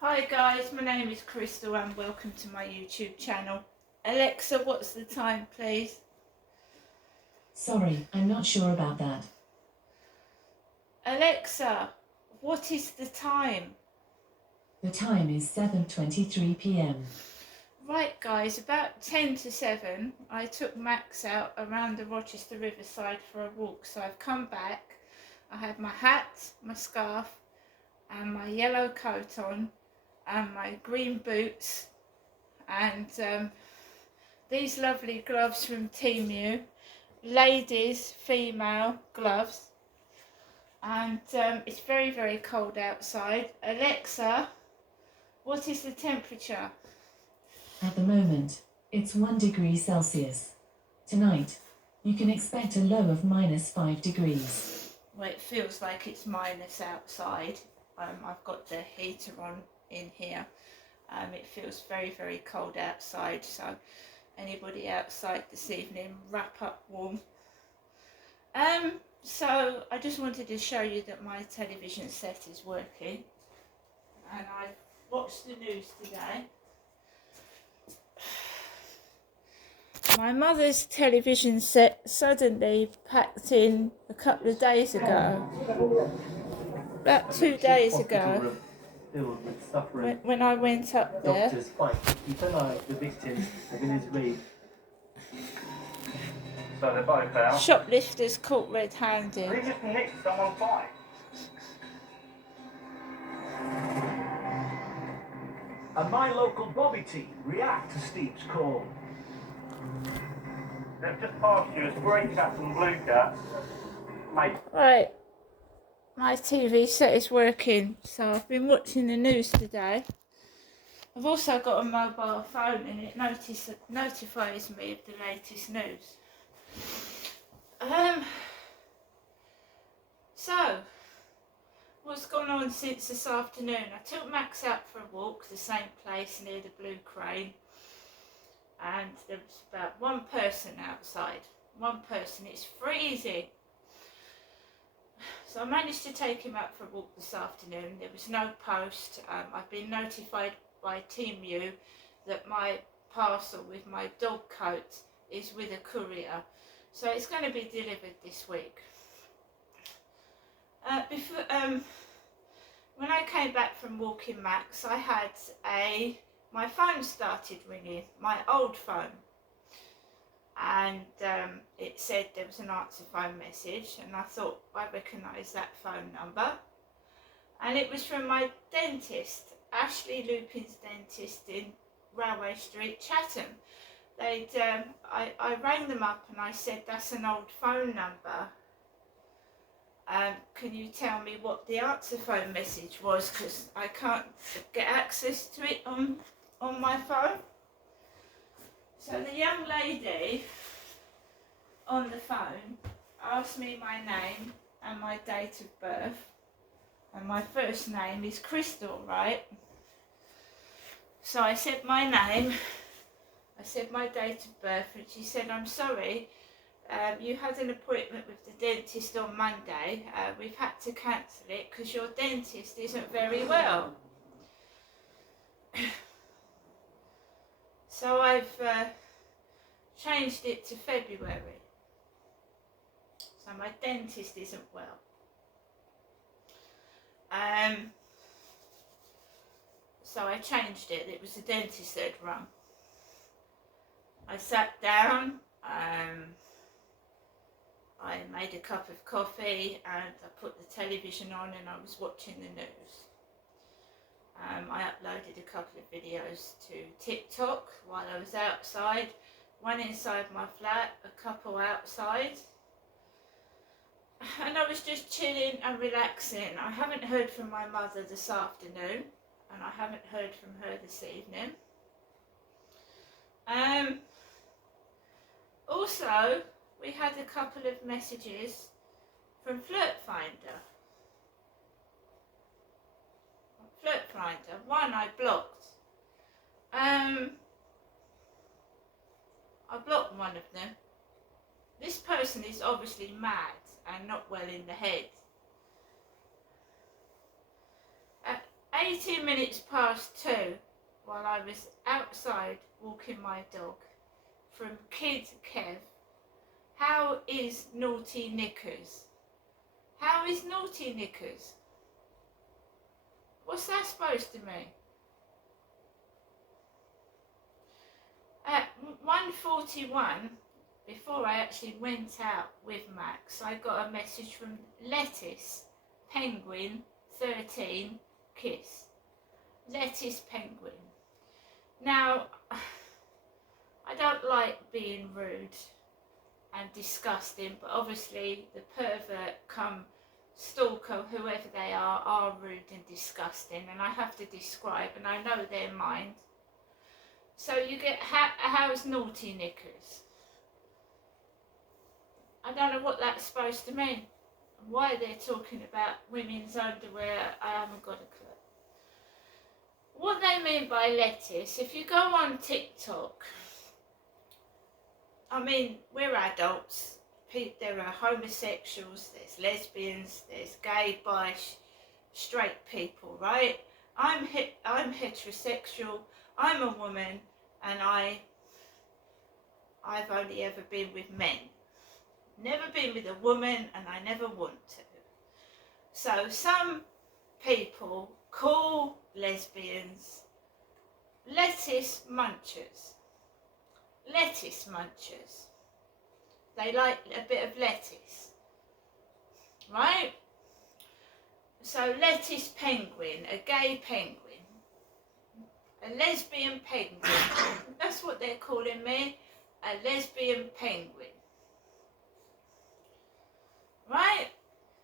Hi guys, my name is Crystal and welcome to my YouTube channel. Alexa, what's the time please? Sorry, I'm not sure about that. Alexa, what is the time? The time is 7:23 p.m. Right guys, about 10 to 7 I took Max out around the Rochester Riverside for a walk, so I've come back. I have my hat, my scarf and my yellow coat on and my green boots and these lovely gloves from Temu, ladies female gloves, and it's very cold outside. Alexa, what is the temperature? At the moment, it's 1 degree Celsius. Tonight, you can expect a low of -5 degrees. Well, it feels like it's minus outside. I've got the heater on in here. It feels very cold outside, so anybody outside this evening, wrap up warm. So I just wanted to show you that my television set is working, and I watched the news today. My mother's television set suddenly packed in a couple of days ago, about 2 days ago, when I went up there. Doctors fight to keep an eye on the victims of Liz Reed. So they're both out. Shoplifters caught red-handed. They just nicked someone's bike. And my local Bobby team react to Steve's call. They've just passed you as grey cats and blue cats. Mate. Right, my TV set is working, so I've been watching the news today. I've also got a mobile phone and it notifies me of the latest news. So, what's gone on since this afternoon? I took Max out for a walk, the same place near the Blue Crane, and there was about one person outside. One person, it's freezing. So I managed to take him out for a walk this afternoon. There was no post. I've been notified by Temu that my parcel with my dog coat is with a courier, so it's going to be delivered this week. When I came back from walking Max, I had my phone started ringing, my old phone, and it said there was an answer phone message, and I thought I recognise that phone number, and it was from my dentist, Ashley Lupin's dentist in Railway Street, Chatham. I rang them up and I said, that's an old phone number. Can you tell me what the answer phone message was, because I can't get access to it on my phone. So the young lady on the phone asked me my name and my date of birth, and my first name is Crystal, right? So I said my name, I said my date of birth, and she said, I'm sorry, you had an appointment with the dentist on Monday. We've had to cancel it because your dentist isn't very well. So I've changed it to February. So my dentist isn't well. So I changed it. It was the dentist that had rung. I sat down. I made a cup of coffee and I put the television on and I was watching the news. I uploaded a couple of videos to TikTok while I was outside, one inside my flat, a couple outside, and I was just chilling and relaxing. I haven't heard from my mother this afternoon and I haven't heard from her this evening. Also, we had a couple of messages from Flirt Finder. One I blocked. I blocked one of them. This person is obviously mad and not well in the head. At 18 minutes past 2 while I was outside walking my dog. From Kid Kev. How is Naughty Knickers? How is Naughty Knickers? What's that supposed to mean? At 1:41, before I actually went out with Max, I got a message from Lettuce Penguin 13 Kiss. Lettuce Penguin. Now, I don't like being rude and disgusting, but obviously the pervert come stalker, whoever they are rude and disgusting, and I have to describe, and I know their mind. So you get, how's Naughty Knickers? I don't know what that's supposed to mean. Why they're talking about women's underwear, I haven't got a clue. What they mean by lettuce, if you go on TikTok, I mean, we're adults. There are homosexuals, there's lesbians, there's gay, bi, straight people, right? I'm heterosexual, I'm a woman, and I've only ever been with men. Never been with a woman, and I never want to. So some people call lesbians lettuce munchers. Lettuce munchers. They like a bit of lettuce, right? So lettuce penguin, a gay penguin, a lesbian penguin. That's what they're calling me, a lesbian penguin. Right?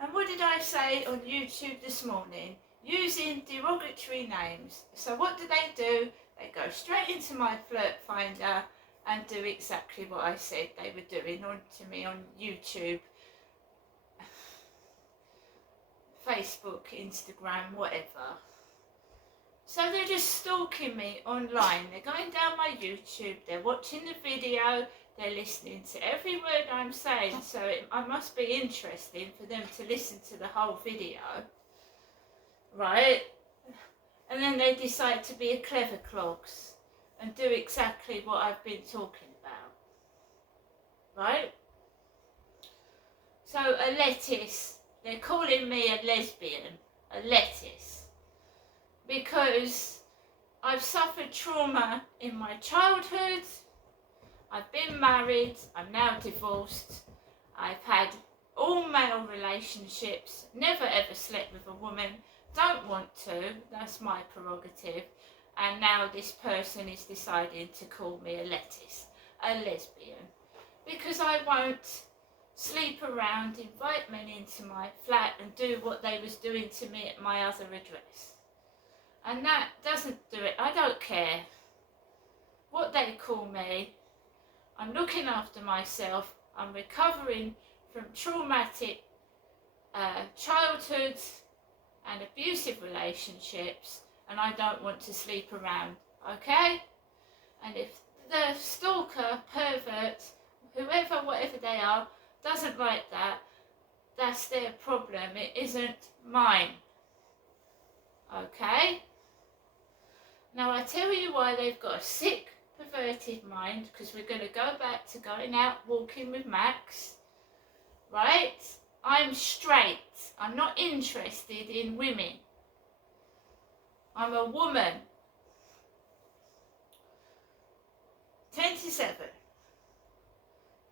And what did I say on YouTube this morning? Using derogatory names. So what do? They go straight into my flirt finder and do exactly what I said they were doing to me on YouTube, Facebook, Instagram, whatever. So they're just stalking me online. They're going down my YouTube, they're watching the video, they're listening to every word I'm saying, so I must be interesting for them to listen to the whole video, right? And then they decide to be a clever clogs and do exactly what I've been talking about, right? So a lettuce, they're calling me a lesbian, a lettuce, because I've suffered trauma in my childhood, I've been married, I'm now divorced, I've had all male relationships, never ever slept with a woman, don't want to, that's my prerogative. And now this person is deciding to call me a lettuce, a lesbian, because I won't sleep around, invite men into my flat and do what they was doing to me at my other address. And that doesn't do it. I don't care what they call me. I'm looking after myself. I'm recovering from traumatic childhoods and abusive relationships, and I don't want to sleep around, okay? And if the stalker, pervert, whoever, whatever they are, doesn't like that, that's their problem. It isn't mine, okay? Now I tell you why they've got a sick, perverted mind, because we're going to go back to going out walking with Max, right? I'm straight. I'm not interested in women. I'm a woman. 10 to 7.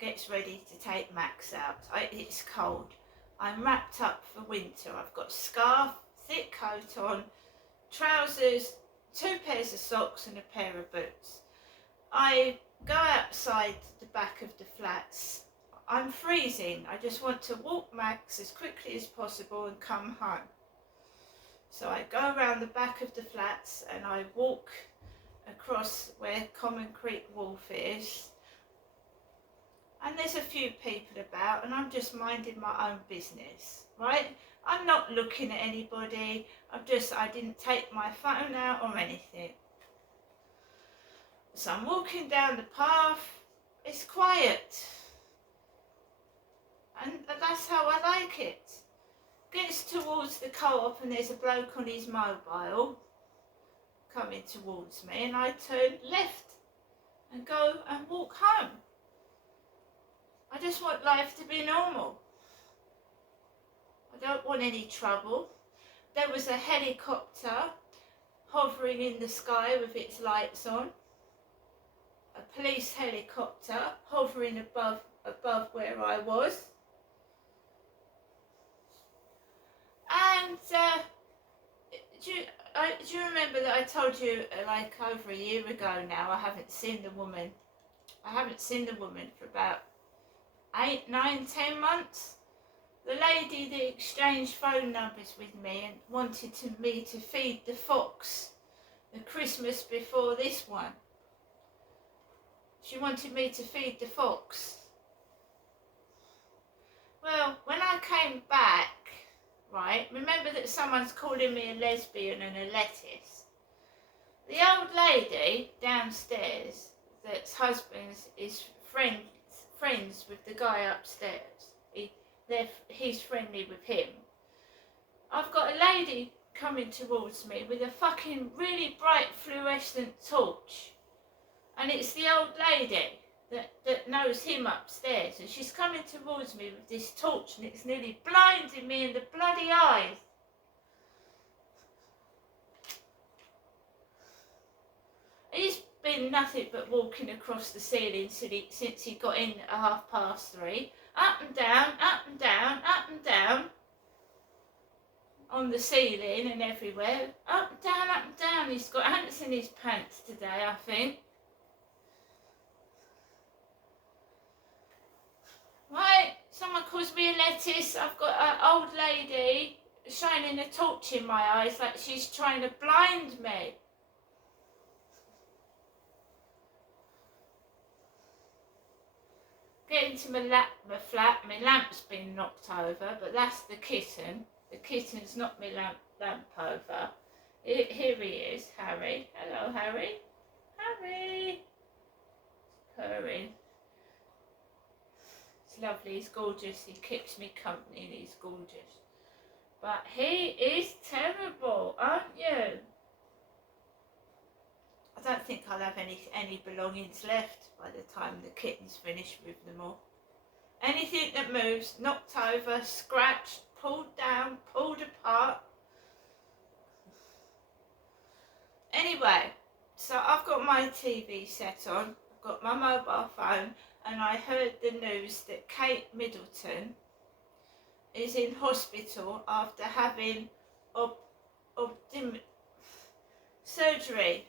Gets ready to take Max out. It's cold. I'm wrapped up for winter. I've got a scarf, thick coat on, trousers, 2 pairs of socks and a pair of boots. I go outside the back of the flats. I'm freezing. I just want to walk Max as quickly as possible and come home. So I go around the back of the flats and I walk across where Common Creek Wharf is. And there's a few people about and I'm just minding my own business, right? I'm not looking at anybody. I didn't take my phone out or anything. So I'm walking down the path. It's quiet. And that's how I like it. gets towards the co-op and there's a bloke on his mobile coming towards me, and I turn left and go and walk home. I just want life to be normal. I don't want any trouble. There was a helicopter hovering in the sky with its lights on. A police helicopter hovering above where I was. And do you remember that I told you like over a year ago now I haven't seen the woman for about 8, 9, 10 months? The lady that exchanged phone numbers with me and wanted me to feed the fox the Christmas before this one. She wanted me to feed the fox. Well, when I came back, right, remember that someone's calling me a lesbian and a lettuce. The old lady downstairs, that's husband is friends with the guy upstairs. He's friendly with him. I've got a lady coming towards me with a fucking really bright fluorescent torch. And it's the old lady that knows him upstairs. And she's coming towards me with this torch and it's nearly blinding me in the bloody eyes. He's been nothing but walking across the ceiling since he got in at 3:30. Up and down, up and down, up and down. On the ceiling and everywhere. Up and down, up and down. He's got ants in his pants today, I think. Right, someone calls me a lettuce. I've got an old lady shining a torch in my eyes like she's trying to blind me. Get into my flat, my lamp's been knocked over, but that's the kitten. The kitten's knocked my lamp over. Here he is, Harry. Hello, Harry. Harry. Purring. It's lovely, he's gorgeous, he keeps me company and he's gorgeous. But he is terrible, aren't you? I don't think I'll have any belongings left by the time the kitten's finished with them all. Anything that moves, knocked over, scratched, pulled down, pulled apart. Anyway, so I've got my TV set on, I've got my mobile phone, and I heard the news that Kate Middleton is in hospital after having abdominal surgery.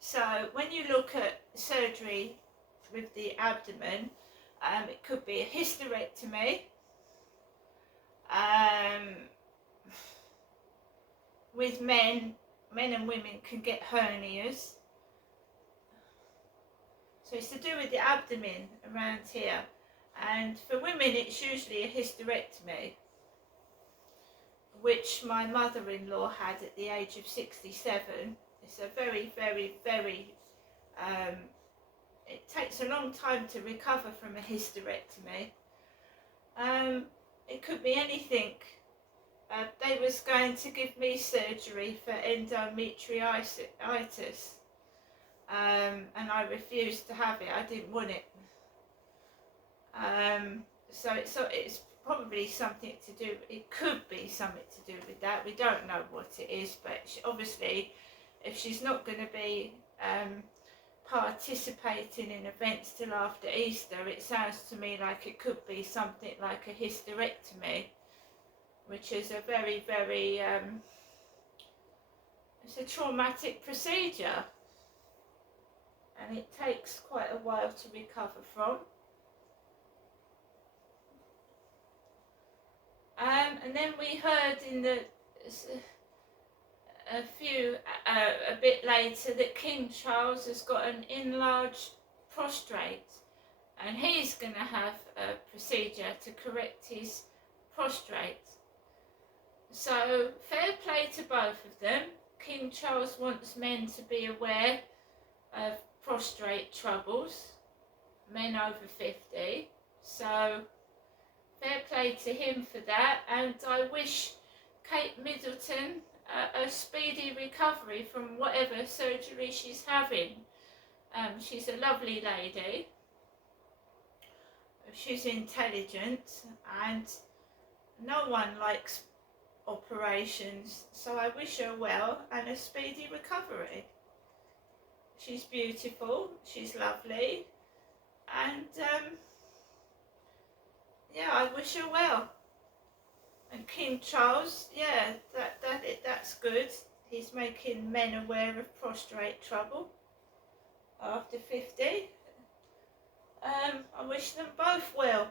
So when you look at surgery with the abdomen, it could be a hysterectomy, with men and women can get hernias. So it's to do with the abdomen around here. And for women it's usually a hysterectomy, which my mother-in-law had at the age of 67. It's a very, very, very, it takes a long time to recover from a hysterectomy. It could be anything. They was going to give me surgery for endometriosis, and I refused to have it. I didn't want it. So it's probably something to do, it could be something to do with that. We don't know what it is, but obviously if she's not going to be participating in events till after Easter, it sounds to me like it could be something like a hysterectomy, which is a very, very, it's a traumatic procedure and it takes quite a while to recover from. And then we heard in a bit later that King Charles has got an enlarged prostate and he's going to have a procedure to correct his prostate. So fair play to both of them. King Charles wants men to be aware of prostate troubles, men over 50. So fair play to him for that, and I wish Kate Middleton a speedy recovery from whatever surgery she's having. She's a lovely lady. She's intelligent, and no one likes operations, so I wish her well and a speedy recovery. She's beautiful, she's lovely, and yeah, I wish her well. And King Charles, yeah, that's good. He's making men aware of prostrate trouble after 50. I wish them both well.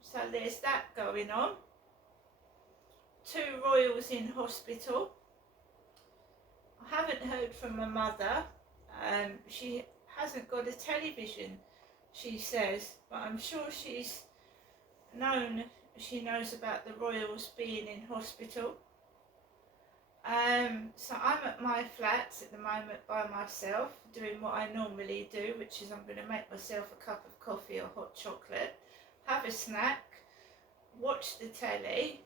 So there's that going on. 2 royals in hospital. I haven't heard from my mother. She hasn't got a television, she says, but I'm sure she knows about the royals being in hospital. So I'm at my flat at the moment by myself, doing what I normally do, which is I'm going to make myself a cup of coffee or hot chocolate, have a snack, watch the telly,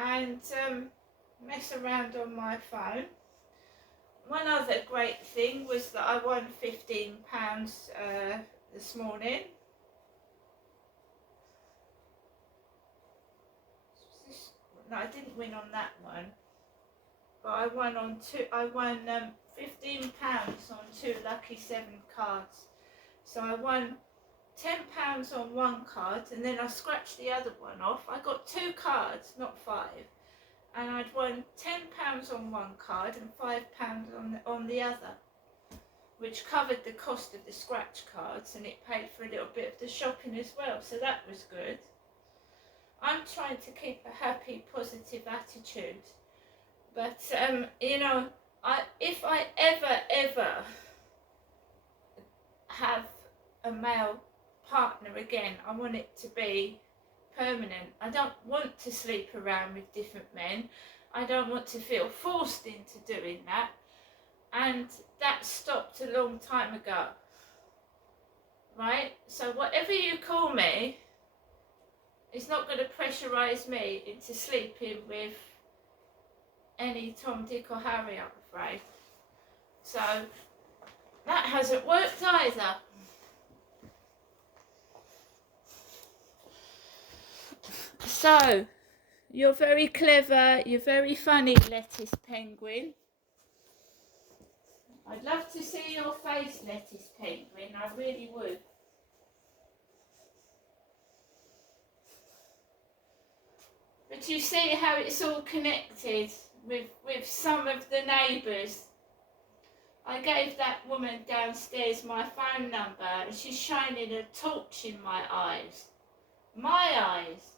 and mess around on my phone. One other great thing was that I won £15 this morning. No, I didn't win on that one, but I won on £15 on 2 Lucky 7 cards. So I won £10 on one card, and then I scratched the other one off. I got 2 cards, not 5, and I'd won £10 on one card and £5 on the other, which covered the cost of the scratch cards, and it paid for a little bit of the shopping as well, so that was good. I'm trying to keep a happy, positive attitude, but you know, if I ever have a male partner again, I want it to be permanent. I don't want to sleep around with different men. I don't want to feel forced into doing that, and that stopped a long time ago, right? So whatever you call me, it's not going to pressurise me into sleeping with any Tom, Dick or Harry, I'm afraid. So that hasn't worked either. So, you're very clever, you're very funny, Lettuce Penguin. I'd love to see your face, Lettuce Penguin, I really would. But you see how it's all connected with some of the neighbours. I gave that woman downstairs my phone number, and she's shining a torch in my eyes. My eyes.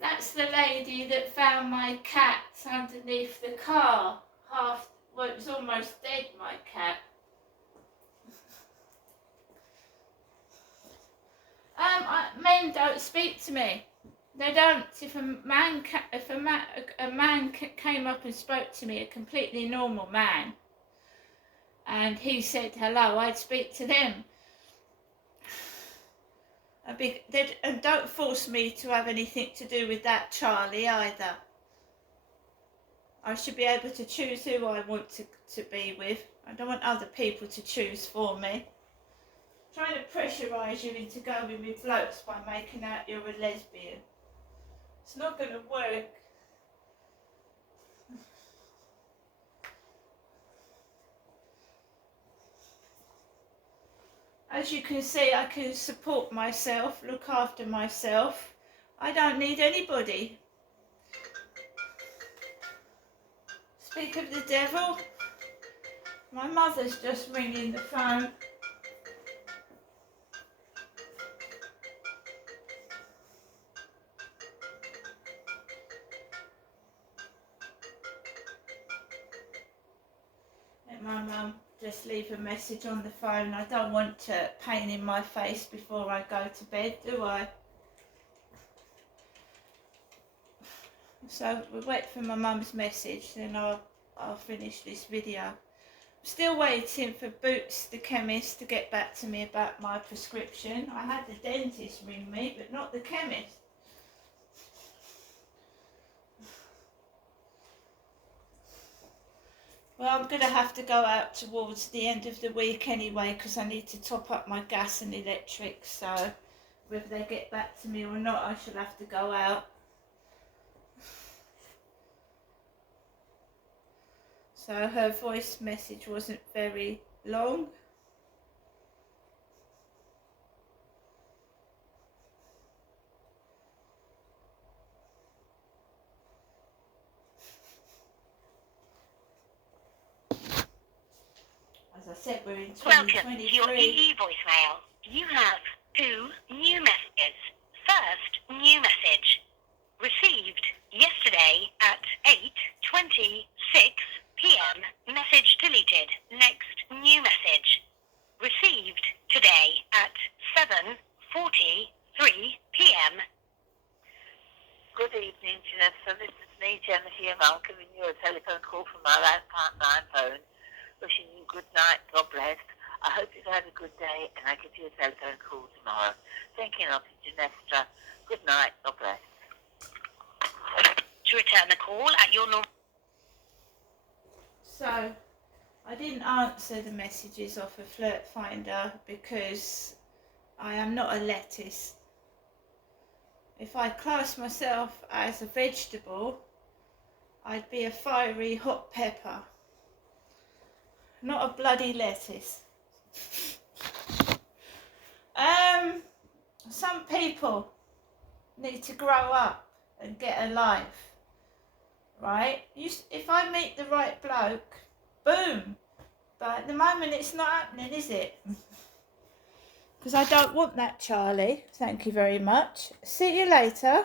That's the lady that found my cat underneath the car. Well, it was almost dead, my cat. Men don't speak to me. They don't. If a man came up and spoke to me, a completely normal man, and he said hello, I'd speak to them. And don't force me to have anything to do with that Charlie either. I should be able to choose who I want to be with. I don't want other people to choose for me. Trying to pressurise you into going with blokes by making out you're a lesbian. It's not going to work. As you can see, I can support myself, look after myself. I don't need anybody. Speak of the devil, my mother's just ringing the phone. Let my mum just leave a message on the phone. I don't want pain in my face before I go to bed, do I? So we'll wait for my mum's message, then I'll finish this video. still waiting for Boots the chemist to get back to me about my prescription. I had the dentist ring me, but not the chemist. Well, I'm going to have to go out towards the end of the week anyway, because I need to top up my gas and electric. So whether they get back to me or not, I shall have to go out. So her voice message wasn't very long. As I said, we're in 2023. Welcome to your EE voicemail. You have 2 new messages. First new message. Received yesterday at 8:26 p.m. Message deleted. Next new message. Received today at 7:43 p.m. Good evening, Janessa. This is me, Jennifer Yamal, giving you a telephone call from my landline phone. Wishing you good night, God bless. I hope you've had a good day, and I give you a telephone call tomorrow. Thinking of you, Janessa. Good night, God bless. To return the call at your normal... So I didn't answer the messages off of Flirt Finder because I am not a lettuce. If I class myself as a vegetable, I'd be a fiery hot pepper, not a bloody lettuce. Some people need to grow up and get a life, right? If I meet the right bloke, boom. But at the moment it's not happening, is it? Because I don't want that, Charlie. Thank you very much. See you later.